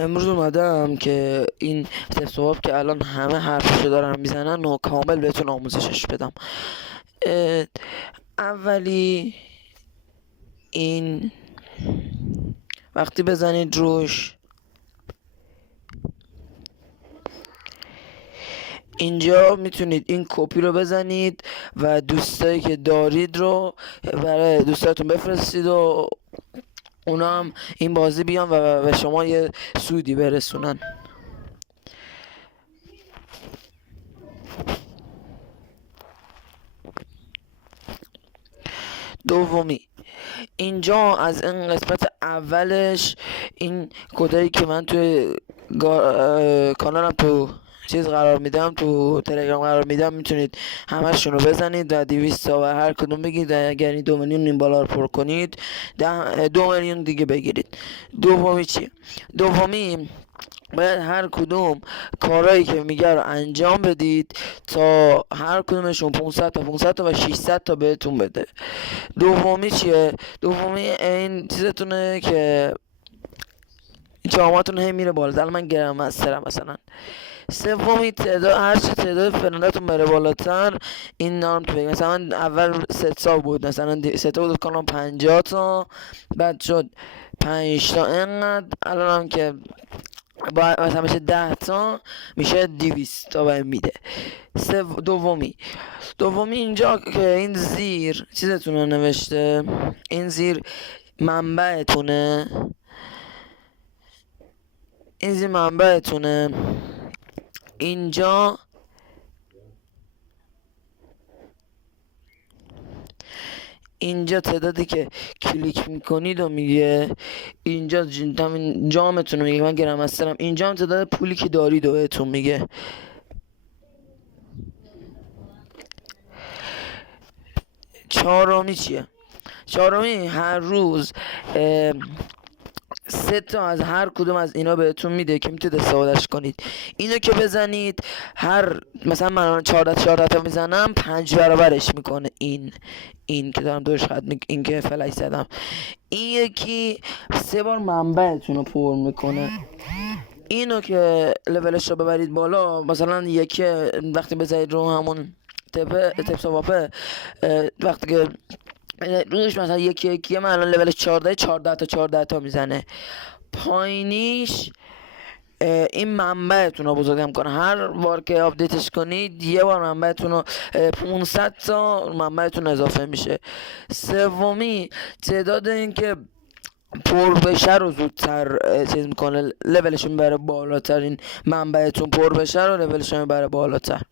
امروز اومدم که این تست که الان همه حرفشو دارن میزنن و کامل بهتون آموزشش بدم. اه، اولی این وقتی بزنید روش اینجا میتونید این کپی رو بزنید و دوستایی که دارید رو برای دوستاتون بفرستید و اونا هم این بازی بیان و به شما یه سودی برسونن. دومی، اینجا از این قسمت اولش این کدایی که من توی کانالم تو چیز قرار میدم، تو تلگرام قرار میدم، میتونید همشون رو بزنید و 200 تا و هر کدوم بگید. اگر این 2 میلیون این بالا رو پر کنید 2 میلیون دیگه بگیرید. دومی چیه؟ دومی باید هر کدوم کارهایی که میگه رو انجام بدید تا هر کدومشون 500 تا و 600 تا بهتون بده. دومی چیه؟ دومی این چیزتونه که جامعتون هی میره بالا. الان من گرم مسترم مثلا. سومی تعداد هرچی تعداد فرنداتون بره بالاتر این نام تو بگیم. مثلا من اول 3 بود، مثلا 3 بود کنم 50 تا، بعد شد 5 تا اینقدر، الان هم که مثلا میشه 10 تا، میشه 200 تا بهم میده. دومی اینجا که این زیر چیزتون نوشته، این زیر منبعتونه، این زیر منبعتونه. اینجا تعدادی که کلیک میکنید و میگه، اینجا جامتون رو میگه. من گرم هستم. اینجا هم تعداد پولی که دارید و بهتون میگه. چهارمی چیه؟ چهارمی هر روز 3 تا از هر کدوم از اینا بهتون میده که میتونید استفادهش کنید. اینو که بزنید مثلا من 14 تا میزنم 5 برابرش میکنه. این که دارم دورش خط این که فلش زدم، این یکی 3 بار منبعتون رو پر میکنه. اینو که لولش رو ببرید بالا، مثلا یکی وقتی بزنید رو همون تپ سواپه، وقتی که روش مثلا یکی من الان لول 14 تا میزنه. پایینیش این منبعتون رو بزرگم کنه. هر بار که آپدیتش کنید یه بار منبعتون رو 500 تا منبعتون اضافه میشه. سومی تعداد این که پر بشه رو زودتر چیز میکنه، لولشون بره بالاتر. این منبعتون پر بشه رو لولشون بره بالاتر.